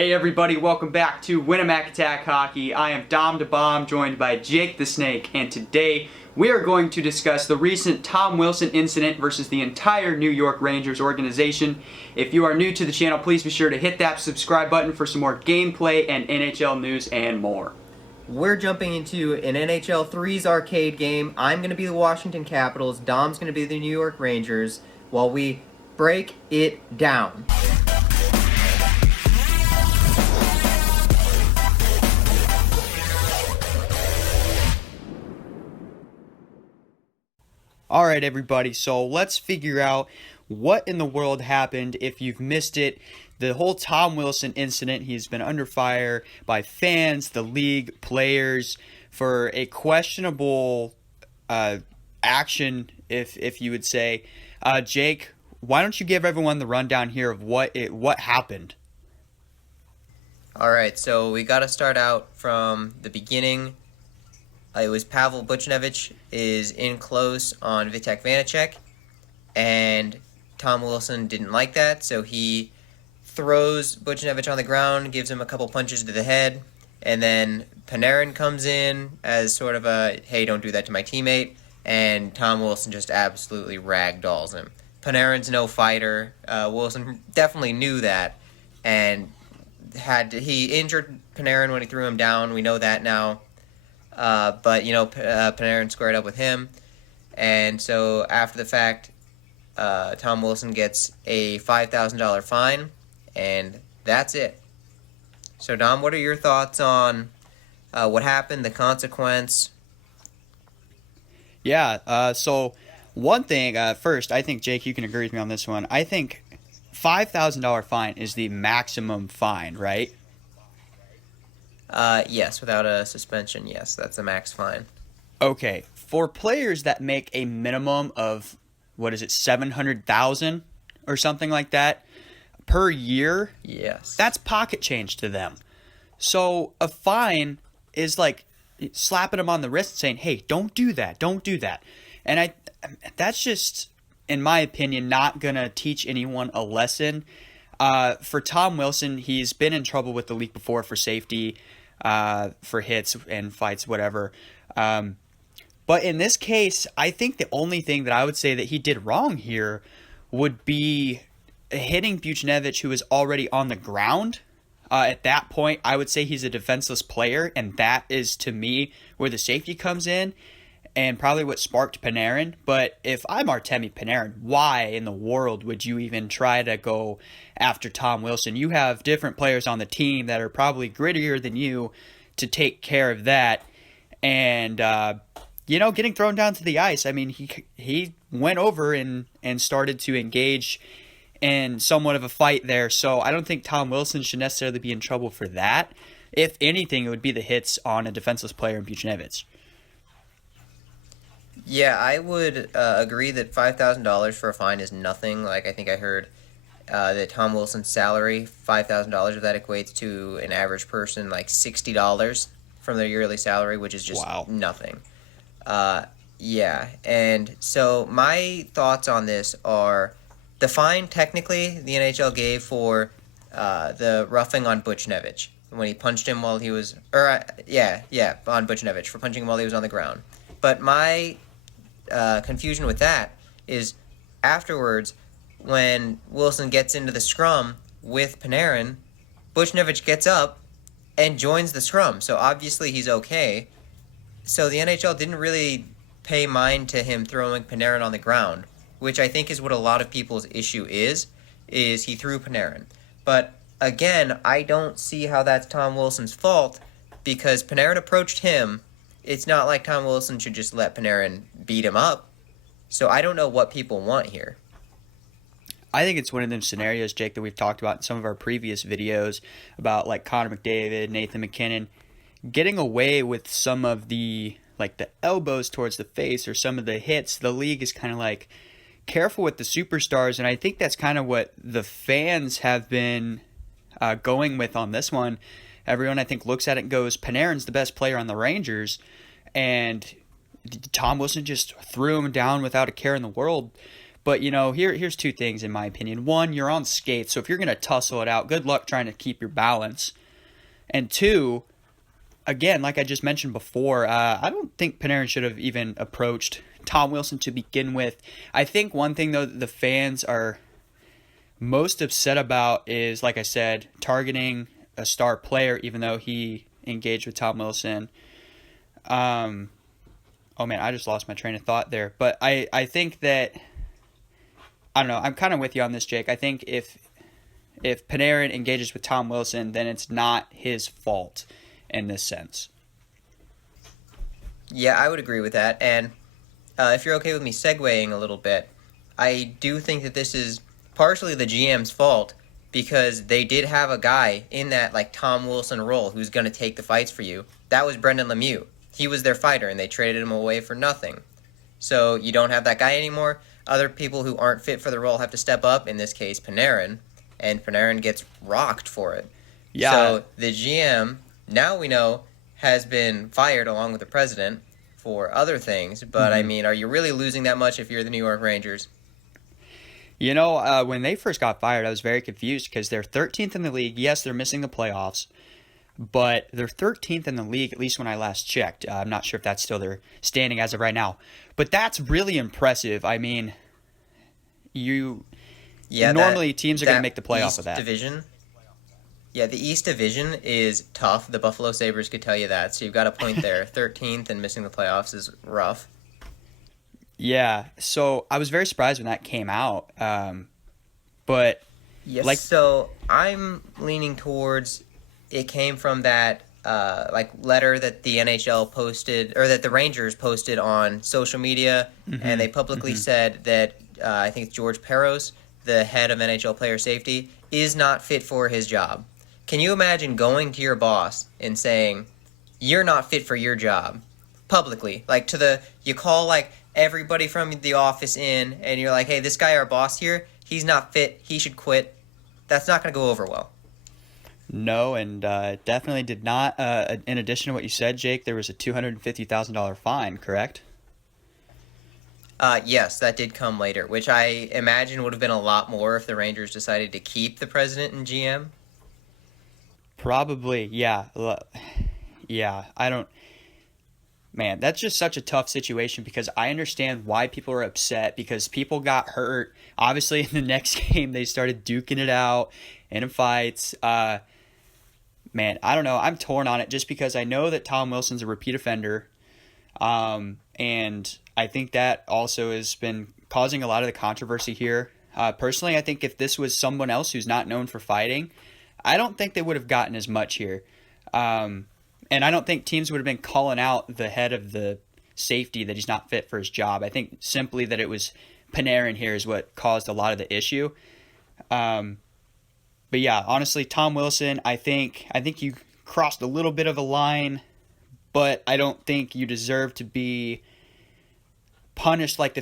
Hey everybody, welcome back to Winamac Attack Hockey. I am Dom DeBomb, joined by Jake the Snake, and today we are going to discuss the recent Tom Wilson incident versus the entire New York Rangers organization. If you are new to the channel, please be sure to hit that subscribe button for some more gameplay and NHL news and more. We're jumping into an NHL 3's arcade game. I'm going to be the Washington Capitals, Dom's going to be the New York Rangers, while we break it down. Alright everybody, so let's figure out what in the world happened. If you've missed it, the whole Tom Wilson incident, he's been under fire by fans, the league, players, for a questionable action, if you would say. Jake, why don't you give everyone the rundown here of what happened? Alright, so we got to start out from the beginning. It was Pavel Buchnevich is in close on Vitek Vanacek, and Tom Wilson didn't like that, so he throws Buchnevich on the ground, gives him a couple punches to the head, and then Panarin comes in as sort of a, hey, don't do that to my teammate, and Tom Wilson just absolutely ragdolls him. Panarin's no fighter. Wilson definitely knew that, and he injured Panarin when he threw him down. We know that now. But, Panarin squared up with him. And so after the fact, Tom Wilson gets a $5,000 fine, and that's it. So, Dom, what are your thoughts on what happened, the consequence? Yeah, so one thing, first, I think, Jake, you can agree with me on this one. I think $5,000 fine is the maximum fine, right? Yes, without a suspension, yes, that's a max fine. Okay, for players that make a minimum of, $700,000 or something like that per year? Yes. That's pocket change to them. So a fine is like slapping them on the wrist saying, hey, don't do that, don't do that. And that's just, in my opinion, not going to teach anyone a lesson. For Tom Wilson, he's been in trouble with the league before for safety, for hits and fights, whatever. But in this case, I think the only thing that I would say that he did wrong here would be hitting Buchnevich, who is already on the ground. At that point, I would say he's a defenseless player, and that is, to me, where the safety comes in, and probably what sparked Panarin. But if I'm Artemi Panarin, why in the world would you even try to go after Tom Wilson? You have different players on the team that are probably grittier than you to take care of that. And, getting thrown down to the ice, I mean, he went over and started to engage in somewhat of a fight there. So I don't think Tom Wilson should necessarily be in trouble for that. If anything, it would be the hits on a defenseless player in Buchnevich. Yeah, I would agree that $5,000 for a fine is nothing. Like, I think I heard that Tom Wilson's salary, $5,000 of that equates to an average person like $60 from their yearly salary, which is just nothing. Yeah, and so my thoughts on this are the fine technically the NHL gave for the roughing on Buchnevich when he punched him while he was, on Buchnevich for punching him while he was on the ground. But my confusion with that is afterwards, when Wilson gets into the scrum with Panarin, Buchnevich gets up and joins the scrum. So obviously he's okay. So the NHL didn't really pay mind to him throwing Panarin on the ground, which I think is what a lot of people's issue is he threw Panarin. But again, I don't see how that's Tom Wilson's fault, because Panarin approached him. It's not like Tom Wilson should just let Panarin beat him up. So I don't know what people want here. I think it's one of them scenarios, Jake, that we've talked about in some of our previous videos about like Connor McDavid, Nathan McKinnon, getting away with some of the elbows towards the face or some of the hits. The league is kind of like careful with the superstars, and I think that's kind of what the fans have been going with on this one. Everyone, I think, looks at it and goes, Panarin's the best player on the Rangers, and Tom Wilson just threw him down without a care in the world. But, here's two things in my opinion. One, you're on skates, so if you're going to tussle it out, good luck trying to keep your balance. And two, again, like I just mentioned before, I don't think Panarin should have even approached Tom Wilson to begin with. I think one thing, though, the fans are most upset about is, like I said, targeting a star player, even though he engaged with Tom Wilson. Oh man, I just lost my train of thought there. But I think that, I don't know, I'm kind of with you on this, Jake. I think if Panarin engages with Tom Wilson, then it's not his fault in this sense. Yeah, I would agree with that. And if you're okay with me segueing a little bit, I do think that this is partially the GM's fault because they did have a guy in that like Tom Wilson role who's going to take the fights for you. That was Brendan Lemieux. He was their fighter, and they traded him away for nothing. So you don't have that guy anymore. Other people who aren't fit for the role have to step up, in this case Panarin, and Panarin gets rocked for it. Yeah. So the GM, now we know, has been fired along with the president for other things. But, I mean, are you really losing that much if you're the New York Rangers? When they first got fired, I was very confused because they're 13th in the league. Yes, they're missing the playoffs, but they're 13th in the league, at least when I last checked. I'm not sure if that's still their standing as of right now. But that's really impressive. I mean, normally teams are going to make the playoff East of that. Division, the East Division is tough. The Buffalo Sabres could tell you that. So you've got a point there. 13th and missing the playoffs is rough. Yeah, so I was very surprised when that came out. But yes, so I'm leaning towards it came from that letter that the NHL posted, or that the Rangers posted on social media, and they publicly said that I think it's George Peros, the head of NHL player safety, is not fit for his job. Can you imagine going to your boss and saying, you're not fit for your job, publicly? You call everybody from the office in, and you're like, hey, this guy, our boss here, he's not fit, he should quit. That's not going to go over well. No, and definitely did not. In addition to what you said, Jake, there was a $250,000 fine, correct? Yes, that did come later, which I imagine would have been a lot more if the Rangers decided to keep the president and GM. Probably, yeah. Yeah, man, that's just such a tough situation because I understand why people are upset because people got hurt. Obviously, in the next game, they started duking it out in fights. Man, I don't know. I'm torn on it just because I know that Tom Wilson's a repeat offender. And I think that also has been causing a lot of the controversy here. Personally, I think if this was someone else who's not known for fighting, I don't think they would have gotten as much here. And I don't think teams would have been calling out the head of the safety that he's not fit for his job. I think simply that it was Panarin here is what caused a lot of the issue. But yeah, honestly, Tom Wilson, I think you crossed a little bit of a line, but I don't think you deserve to be punished like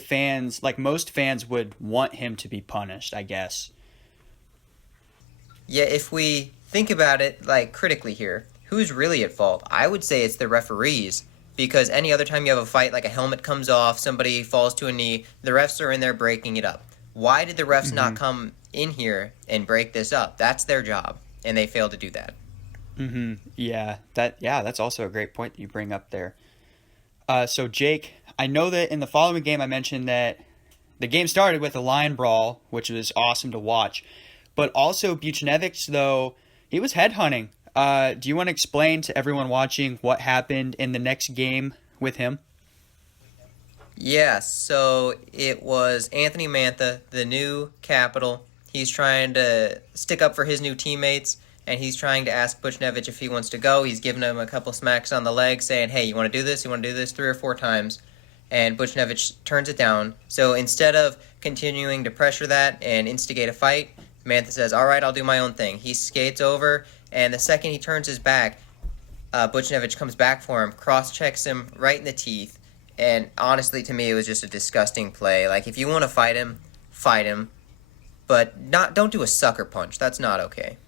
most fans would want him to be punished, I guess. Yeah, if we think about it critically here, who's really at fault? I would say it's the referees, because any other time you have a fight, like a helmet comes off, somebody falls to a knee, the refs are in there breaking it up. Why did the refs not come in here and break this up? That's their job, and they failed to do that. Yeah, that's also a great point that you bring up there. So Jake, I know that in the following game I mentioned that the game started with a line brawl, which was awesome to watch, but also Buchnevich, though, he was headhunting. Do you want to explain to everyone watching what happened in the next game with him? Yeah, so it was Anthony Mantha, the new Capital. He's trying to stick up for his new teammates, and he's trying to ask Buchnevich if he wants to go. He's giving him a couple smacks on the leg, saying, hey, you want to do this? You want to do this 3 or 4 times? And Buchnevich turns it down. So instead of continuing to pressure that and instigate a fight, Mantha says, all right, I'll do my own thing. He skates over, and the second he turns his back, Buchnevich comes back for him, cross-checks him right in the teeth. And honestly, to me, it was just a disgusting play. If you want to fight him, but don't do a sucker punch. That's not okay.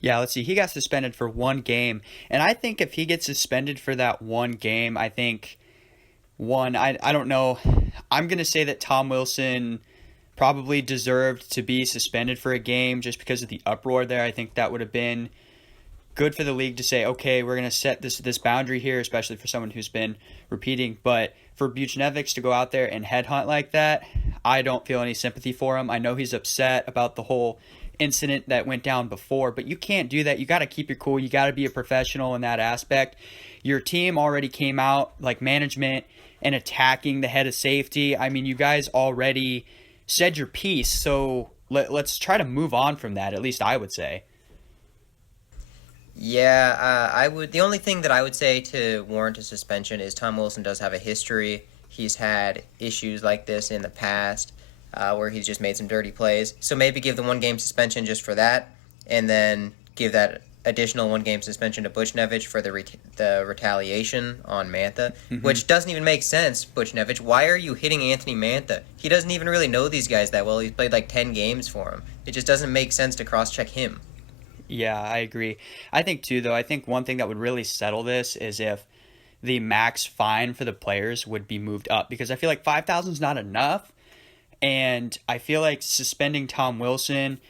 Yeah, let's see. He got suspended for 1 game, and I think if he gets suspended for that 1 game, I think I don't know I'm going to say that Tom Wilson probably deserved to be suspended for a game just because of the uproar there. I think that would have been good for the league to say, okay, we're going to set this boundary here, especially for someone who's been repeating. But for Buchnevich to go out there and headhunt like that, I don't feel any sympathy for him. I know he's upset about the whole incident that went down before, but you can't do that. You got to keep your cool. You got to be a professional in that aspect. Your team already came out, like management, and attacking the head of safety. I mean, you guys already said your piece, so let's try to move on from that, at least I would say. Yeah, I would. The only thing that I would say to warrant a suspension is Tom Wilson does have a history. He's had issues like this in the past, where he's just made some dirty plays. So maybe give the 1-game suspension just for that, and then give that additional 1-game suspension to Buchnevich for the retaliation on Mantha, which doesn't even make sense. Buchnevich, why are you hitting Anthony Mantha? He doesn't even really know these guys that well. He's played like 10 games for him. It just doesn't make sense to cross-check him. Yeah, I agree. I think too, though, I think one thing that would really settle this is if the max fine for the players would be moved up, because I feel like 5,000 is not enough, and I feel like suspending Tom Wilson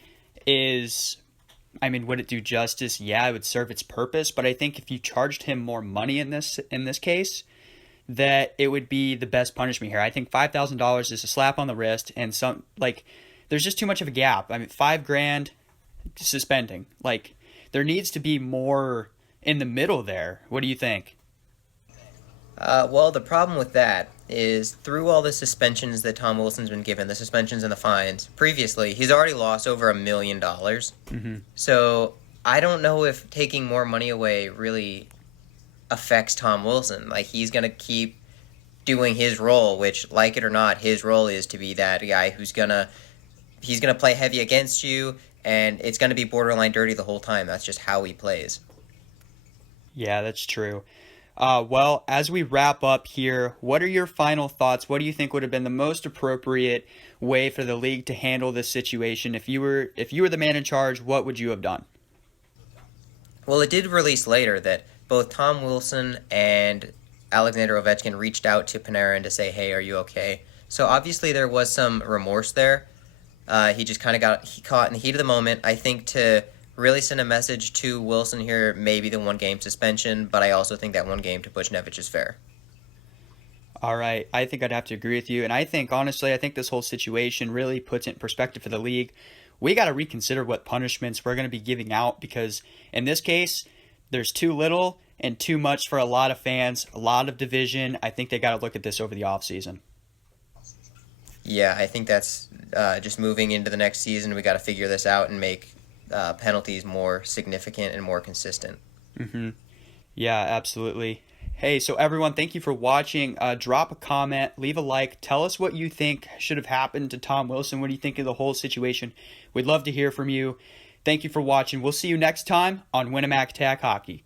is, I mean, would it do justice? Yeah, it would serve its purpose, but I think if you charged him more money in this case, that it would be the best punishment here. I think $5,000 is a slap on the wrist, and there's just too much of a gap. I mean, $5,000 suspending. Like, there needs to be more in the middle there. What do you think? Well, the problem with that is through all the suspensions that Tom Wilson's been given, the suspensions and the fines, previously, he's already lost over $1 million. So I don't know if taking more money away really affects Tom Wilson. Like, he's going to keep doing his role, which, like it or not, his role is to be that guy who's he's going to play heavy against you, and it's going to be borderline dirty the whole time. That's just how he plays. Yeah, that's true. Well, as we wrap up here, what are your final thoughts? What do you think would have been the most appropriate way for the league to handle this situation? If you were the man in charge, what would you have done? Well, it did release later that both Tom Wilson and Alexander Ovechkin reached out to Panarin to say, hey, are you okay? So obviously there was some remorse there. He just kind of got caught in the heat of the moment. I think to really send a message to Wilson here, maybe the 1-game suspension, but I also think that 1 game to Buchnevich is fair. All right. I think I'd have to agree with you. And I think, honestly, this whole situation really puts it in perspective for the league. We got to reconsider what punishments we're going to be giving out, because in this case, there's too little and too much for a lot of fans, a lot of division. I think they got to look at this over the offseason. Yeah, I think that's just moving into the next season. We got to figure this out and make penalties more significant and more consistent. Yeah, absolutely. Hey, so everyone, thank you for watching. Drop a comment, leave a like, tell us what you think should have happened to Tom Wilson. What do you think of the whole situation? We'd love to hear from you. Thank you for watching. We'll see you next time on Winamac Tag Hockey.